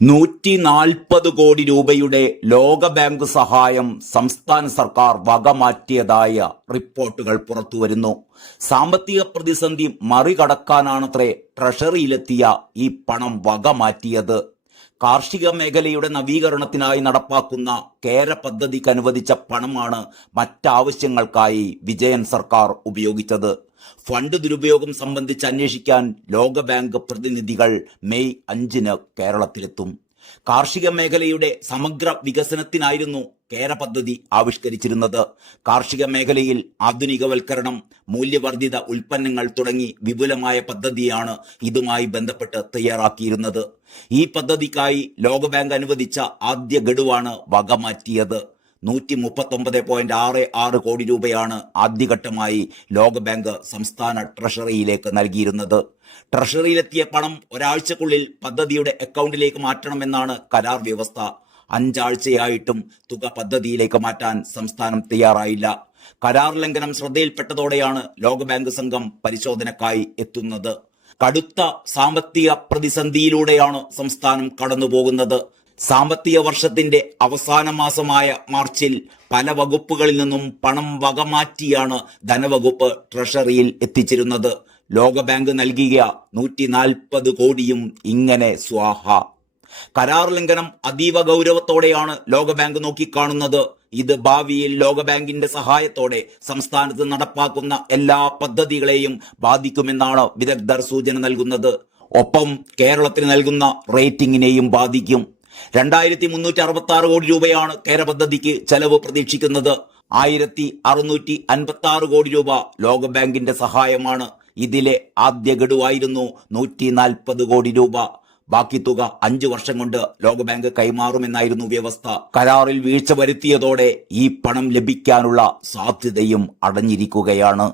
140 കോടി രൂപയുടെ ലോകബാങ്ക് സഹായം സംസ്ഥാന സർക്കാർ വകമാറ്റിയതായ റിപ്പോർട്ടുകൾ പുറത്തുവരുന്നു. സാമ്പത്തിക പ്രതിസന്ധി മറികടക്കാനാണത്രേ ട്രഷറിയിലെത്തിയ ഈ പണം വകമാറ്റിയത്. കാർഷിക മേഖലയുടെ നവീകരണത്തിനായി നടപ്പാക്കുന്ന കേര പദ്ധതിക്ക് അനുവദിച്ച പണമാണ് മറ്റാവശ്യങ്ങൾക്കായി വിജയൻ സർക്കാർ ഉപയോഗിച്ചത്. ഫണ്ട് ദുരുപയോഗം സംബന്ധിച്ച് അന്വേഷിക്കാൻ ലോകബാങ്ക് പ്രതിനിധികൾ മെയ് 5-ന് കേരളത്തിലെത്തും. കാർഷിക മേഖലയുടെ സമഗ്ര വികസനത്തിനായിരുന്നു കേര പദ്ധതി ആവിഷ്കരിച്ചിരുന്നത്. കാർഷിക മേഖലയിൽ ആധുനികവൽക്കരണം, മൂല്യവർദ്ധിത ഉൽപ്പന്നങ്ങൾ തുടങ്ങി വിപുലമായ പദ്ധതിയാണ് ഇതുമായി ബന്ധപ്പെട്ട് തയ്യാറാക്കിയിരുന്നത്. ഈ പദ്ധതിക്കായി ലോകബാങ്ക് അനുവദിച്ച ആദ്യ ഗഡുവാണ് വകമാറ്റിയത്. 139.66 കോടി രൂപയാണ് ആദ്യഘട്ടമായി ലോകബാങ്ക് സംസ്ഥാന ട്രഷറിയിലേക്ക് നൽകിയിരുന്നത്. ട്രഷറിയിലെത്തിയ പണം ഒരാഴ്ചക്കുള്ളിൽ പദ്ധതിയുടെ അക്കൗണ്ടിലേക്ക് മാറ്റണമെന്നാണ് കരാർ വ്യവസ്ഥ. 5 ആഴ്ചയായിട്ടും തുക പദ്ധതിയിലേക്ക് മാറ്റാൻ സംസ്ഥാനം തയ്യാറായില്ല. കരാർ ലംഘനം ശ്രദ്ധയിൽപ്പെട്ടതോടെയാണ് ലോകബാങ്ക് സംഘം പരിശോധനക്കായി എത്തുന്നത്. കടുത്ത സാമ്പത്തിക പ്രതിസന്ധിയിലൂടെയാണ് സംസ്ഥാനം കടന്നുപോകുന്നത്. സാമ്പത്തിക വർഷത്തിന്റെ അവസാന മാസമായ മാർച്ചിൽ പല വകുപ്പുകളിൽ നിന്നും പണം വകമാറ്റിയാണ് ധനവകുപ്പ് ട്രഷറിയിൽ എത്തിച്ചിരുന്നത്. ലോകബാങ്ക് നൽകിയ 140 കോടിയും ഇങ്ങനെ സ്വാഹ. കരാർ ലംഘനം അതീവ ഗൗരവത്തോടെയാണ് ലോകബാങ്ക് നോക്കിക്കാണുന്നത്. ഇത് ഭാവിയിൽ ലോകബാങ്കിന്റെ സഹായത്തോടെ സംസ്ഥാനത്ത് നടപ്പാക്കുന്ന എല്ലാ പദ്ധതികളെയും ബാധിക്കുമെന്നാണ് വിദഗ്ധർ സൂചന നൽകുന്നത്. ഒപ്പം കേരളത്തിന് നൽകുന്ന റേറ്റിംഗിനെയും ബാധിക്കും. 2366 കോടി രൂപയാണ് കേര പദ്ധതിക്ക് ചെലവ് പ്രതീക്ഷിക്കുന്നത്. 1656 കോടി രൂപ ലോകബാങ്കിന്റെ സഹായമാണ്. ഇതിലെ ആദ്യ ഗഡുവായിരുന്നു 140 കോടി രൂപ. ബാക്കി തുക 5 വർഷം കൊണ്ട് ലോകബാങ്ക് കൈമാറുമെന്നായിരുന്നു വ്യവസ്ഥ. കരാറിൽ വീഴ്ച വരുത്തിയതോടെ ഈ പണം ലഭിക്കാനുള്ള സാധ്യതയും അടഞ്ഞിരിക്കുകയാണ്.